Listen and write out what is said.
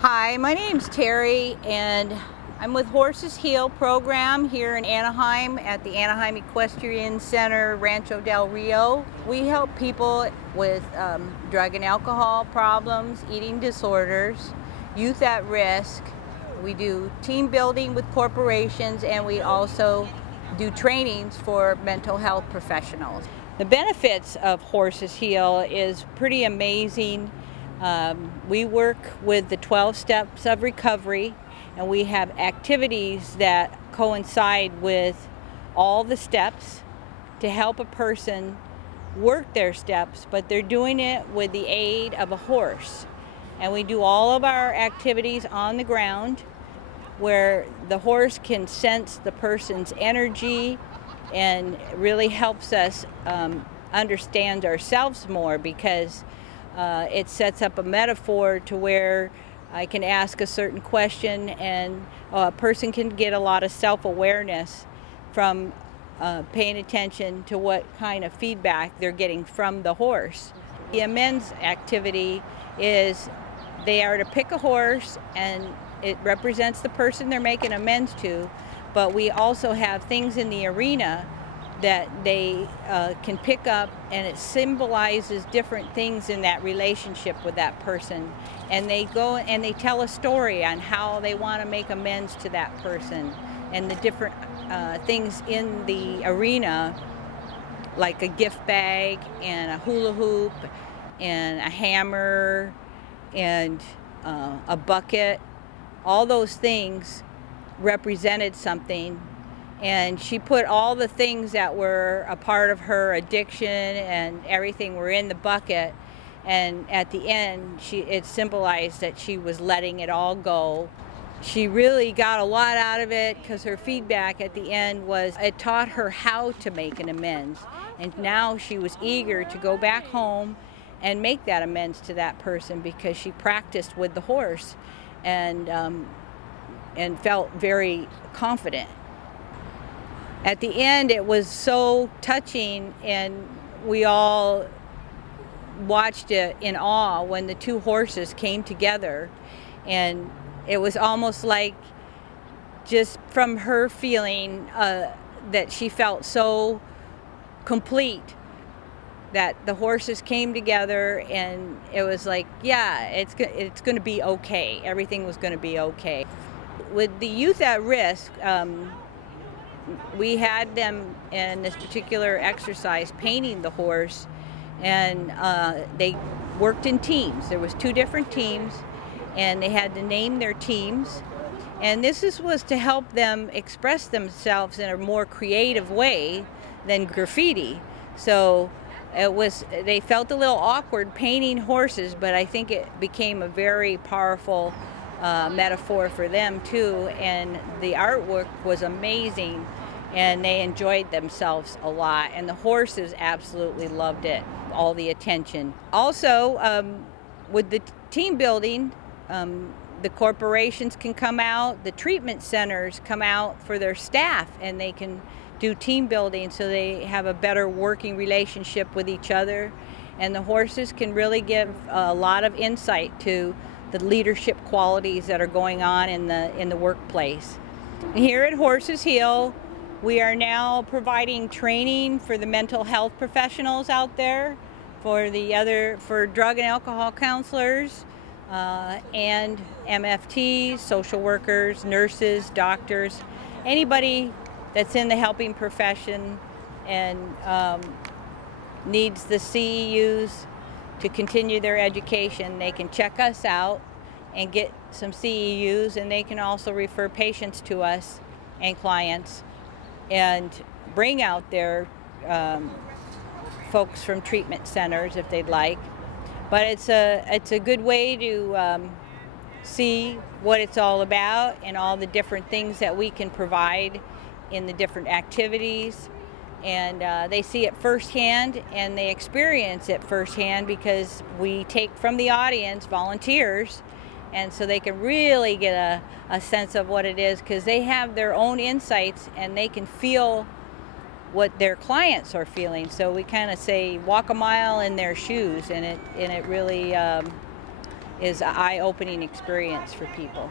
Hi, my name's Terry, and I'm with Horses Heal program here in Anaheim at the Anaheim Equestrian Center, Rancho del Rio. We help people with drug and alcohol problems, eating disorders, youth at risk. We do team building with corporations, and we also do trainings for mental health professionals. The benefits of Horses Heal is pretty amazing. We work with the 12 steps of recovery, and we have activities that coincide with all the steps to help a person work their steps, but they're doing it with the aid of a horse. And we do all of our activities on the ground where the horse can sense the person's energy and really helps us understand ourselves more, because it sets up a metaphor to where I can ask a certain question and a person can get a lot of self-awareness from paying attention to what kind of feedback they're getting from the horse. The amends activity is they are to pick a horse, and it represents the person they're making amends to, but we also have things in the arena that they can pick up, and it symbolizes different things in that relationship with that person, and they go and they tell a story on how they want to make amends to that person, and the different things in the arena, like a gift bag and a hula hoop and a hammer and a bucket. All those things represented something. And she put all the things that were a part of her addiction and everything were in the bucket. And at the end, it symbolized that she was letting it all go. She really got a lot out of it, because her feedback at the end was it taught her how to make an amends. And now she was eager to go back home and make that amends to that person, because she practiced with the horse and felt very confident. At the end, it was so touching, and we all watched it in awe when the two horses came together, and it was almost like, just from her feeling that she felt so complete, that the horses came together, and it was like, yeah, it's going to be okay. Everything was going to be okay. With the youth at risk, we had them in this particular exercise painting the horse, and they worked in teams. There was 2 different teams, and they had to name their teams, and this was to help them express themselves in a more creative way than graffiti. So they felt a little awkward painting horses, but I think it became a very powerful metaphor for them too, and the artwork was amazing, and they enjoyed themselves a lot, and the horses absolutely loved it, all the attention. Also, with the team building, the corporations can come out, the treatment centers come out for their staff, and they can do team building so they have a better working relationship with each other, and the horses can really give a lot of insight to the leadership qualities that are going on in the workplace. Here at Horses Heal, we are now providing training for the mental health professionals out there, for drug and alcohol counselors, and MFTs, social workers, nurses, doctors, anybody that's in the helping profession and needs the CEUs to continue their education. They can check us out and get some CEUs, and they can also refer patients to us and clients, and bring out their folks from treatment centers if they'd like. But it's a good way to see what it's all about and all the different things that we can provide in the different activities. And they see it firsthand, and they experience it firsthand, because we take from the audience volunteers, and so they can really get a sense of what it is, because they have their own insights and they can feel what their clients are feeling. So we kind of say walk a mile in their shoes, and it really is an eye-opening experience for people.